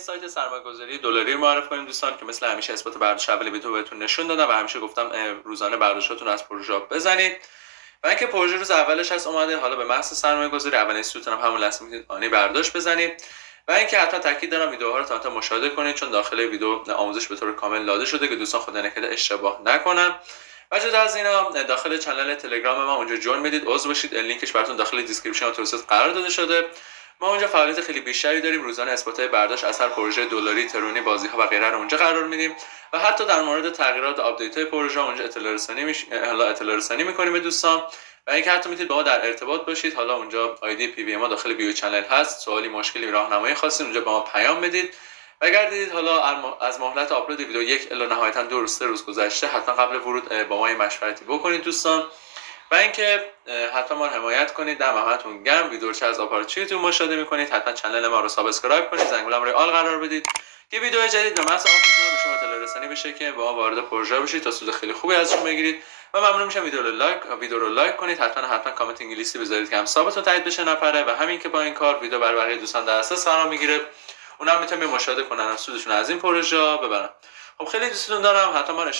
سایت سرمایه‌گذاری دلاری معرفی کنیم دوستان که مثل همیشه اثبات برداشت اول ویدیو بهتون نشون دادم و همیشه گفتم روزانه برداشتاتون از پروژه بزنید. و اینکه پروژه روز اولش هست اومده حالا به محض سرمایه‌گذاری اولین سوتون هم همون لحظه میتونید آنی برداشت بزنید. و اینکه حتما تاکید دارم ویدیوها رو تا مشاهده کنید چون داخل ویدیو آموزش به طور کامل داده شده که دوستان خدا نکرده اشتباه نکنن. و جدا از اینا داخل کانال تلگرام ما اونجا جوین بدید، عضو بشید، لینکش براتون داخل دیسکریپشن و توضیحات قرار داده شده. ما اونجا فعالیت خیلی بیشتری داریم، روزانه اثبات‌های برداشت از هر پروژه دلاری، ترونی، بازی‌ها و غیره رو اونجا قرار میدیم و حتی در مورد تغییرات و آپدیت‌های پروژه اونجا اطلاع رسانی می‌کنیم به دوستان. و اینکه حتی میتونید با ما در ارتباط باشید. حالا اونجا آیدی پی وی ما داخل بیو چنل هست، سوالی مشکلی راهنمایی خواستید اونجا با ما پیام بدید. و اگر دیدید حالا از مهلت آپلود ویدیو 1 الی نهایتا 2 روز 3 روز گذشته، حتما قبل ورود با ما مشورتی بکنید دوستان. و اینکه حتما ما حمایت کنید. دم همتون گرم. ویدیو رو چه از آپارچیتون مشاهده میکنید، حتما کانال ما رو سابسکرایب کنید، زنگوله هم روی آل قرار بدید که ویدیو جدید به محض آپلود به شما اطلاع رسانی بشه که با ما وارد پروژه بشید تا سود خیلی خوبی ازشون بگیرید. و ممنون میشم ویدیو رو لایک کنید، حتما کامنت انگلیسی بذارید که هم حسابتون تایید بشه نپره. و همین که با این کار ویدیو برای بقیه دوستان در دسترس قرار میگیره، اونا هم میتونن مشاهده کنن و سودشون از این پروژه ببرن. خب خیلی دوستتون دارم. حتما